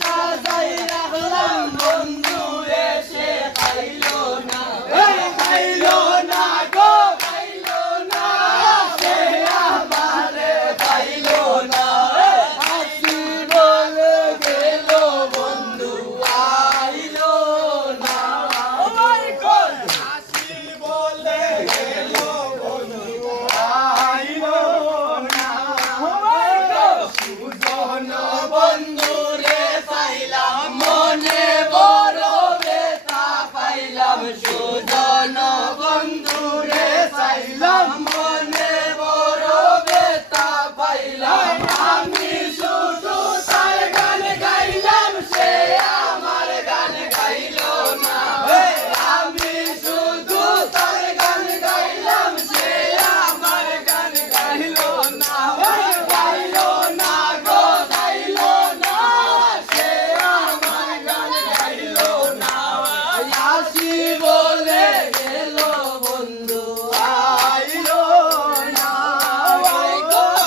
সাজাই রাখলাম বন্ধু এসে খাইলো না খাইলো না গো খাইলো না সে আমারে খাইলো না হাসি বলে গেল বন্ধু আইলো না হাসি বলে গেল বন্ধু আইলো না সুজন বন্ধু রে পাইলাম মনে বড় বেতা পাইলাম সুজন বন্ধু রে পাইলাম মনে বড় বেতা পাইলাম আমি শুধু তার গান গাইলাম সে আমার গান গাইলো না আমি শুধু তার গান গাইলাম সে আমার গান গাইলো না গাইলো না গো গাইলো না সে আমার গান গাইলো না হাসি বলে গেল বন্ধু আইলো না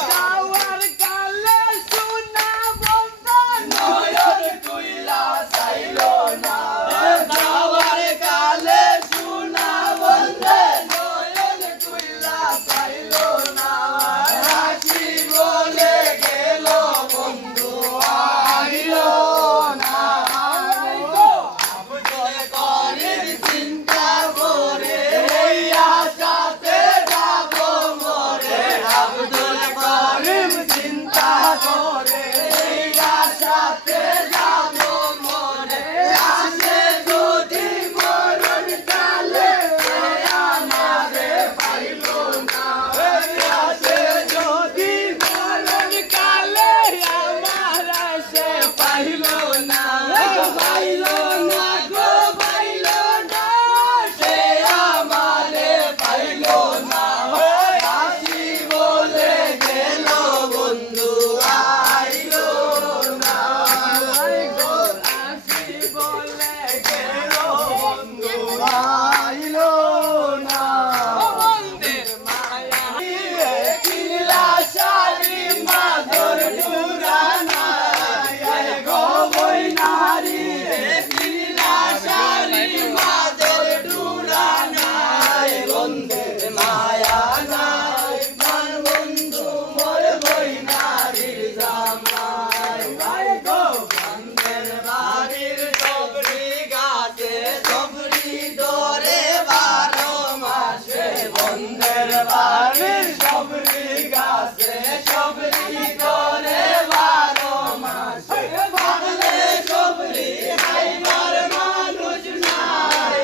গাওয়ার কালে শোনা বন্ধু নয়ন তুইলা চাইলো না গাওয়ার কালে শোনা বন্ধু নয়ন তুইলা চাইলো না হাসি বলে গেল বন্ধু আইলো না আব্দুল করিম চিন্তা করে ওই আশাতে যাব মরে আব্দুল করিম চিন্তা করে ওই আশাতে যাব মরে আসে যদি মরণ কালে সে আমারে পাইলো না আসে যদি মরণ কালে আমার সে পাইলো না পাইলো না গো পাইলো না সে আমারে পাইলো না হাসি বলে গেল বন্ধু আইলো না হাসি বলে গেল বন্ধু আইলো না বন্ধের মায়া কিলা শাড়ি মাদর ডুরানা গো বই নারী কিলা শাড়ি মাদর ডুরানা বন্ধের মায়া নাই মান বন্ধু মোর বই নারীর জামাই ভাই গো বন্ধের বাড়ির সবরি গাছে সবরি ধরে 12 মাসে বন্ধের বাড়ির সবরি গাছে সবরি ধরে 12 মাসে ভাবলে সবরি খাইবার মানুষ নাই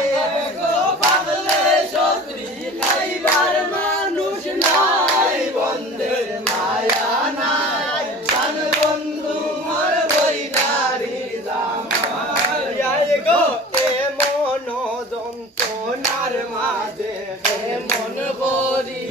গো ভাবলে সবরি খাইবার মানুষ নাই বন্ধের মায়া নাই জান বন্ধু মোর বই নারীর জামাই গো এমন যন্ত্রণার মাঝে মন করি